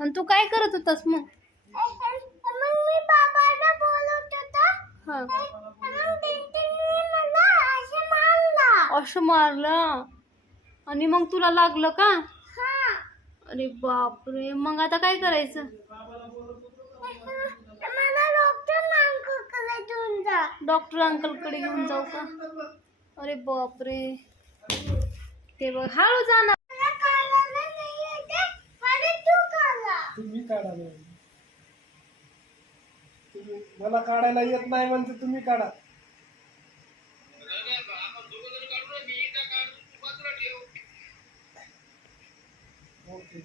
आणि तू काय करत होतास मग? मग मी बाबाला बोलत होता. हा. मग टिंटिंगने मला असं मारला. असं मारलं? आणि मग तुला लागलं का? हा. अरे बापरे. मग आता काय करायचं? मला डॉक्टर मांगकडे घेऊन जा. डॉक्टर अंकलकडे घेऊन जाऊ का? अरे बापरे. ते बघ हळू जा ना मला काढायला नाही येते मला तू काढला तुम्ही काढा तुम्ही मला काढायला येत नाही म्हणते तुम्ही काढा. ओके.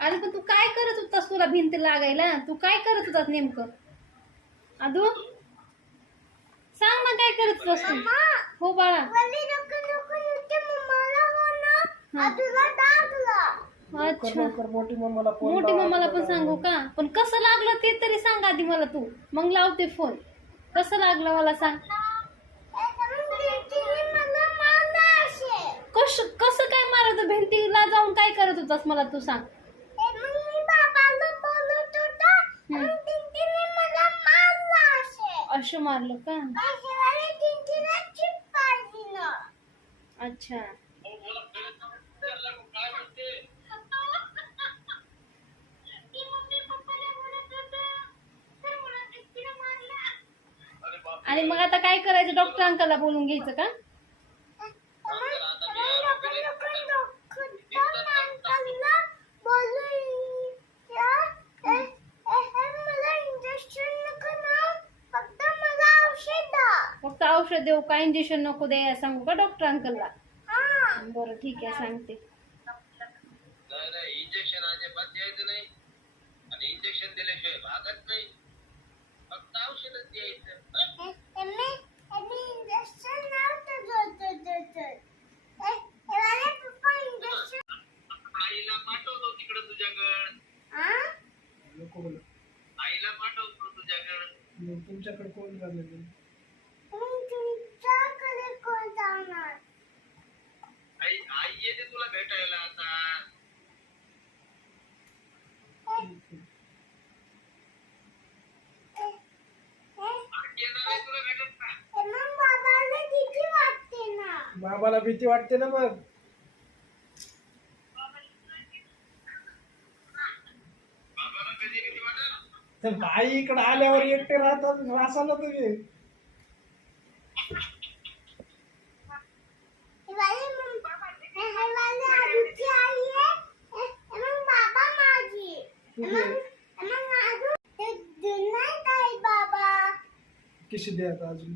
अरे पण तू काय करत होतास तुला भिंत लागायला? तू काय करत होतास नेमकं? अदू? सांग ना काय करत तू हो बाळा. हो मोठी मम्माला फोन मोठी. मम्माला पण सांगू का? पण कसं लागलं ते तरी सांग आधी मला तू. मग लावते फोन कसं लागलं मला सांग. कस कसं काय मारत? भिंतीला जाऊन काय करत होतास मला तू सांग मग मी बाबाला बोलत होता हम्म. मग टिंटीने मला मारला असं मारलं का? अच्छा. आणि मग आता काय करायचं? डॉक्टर अंकाला बोलून घ्यायचं का? फक्त औषध देऊ? का इंजेक्शन नको द्यायला सांगू का डॉक्टर अंकलला? बरं ठीक आहे सांगते. नाही नाही इंजेक्शन अजिबात द्यायचं नाही. आणि इंजेक्शन दिल्याशिवाय भागत नाही. फक्त औषधच द्यायचं. आईला पाठवतो तिकडं तुझ्याकडं. आईला पाठवतो तुझ्याकडं. तुमच्याकडे कोण झालं आई आई येते तुला भेटायला आता बाबाला भीती वाटते? ना मग तर आई इकडे आल्यावर एकटे राहतात रासाला तुम्ही वाले वाले आजूची आई आहे मग बाबा किती तुझे अजून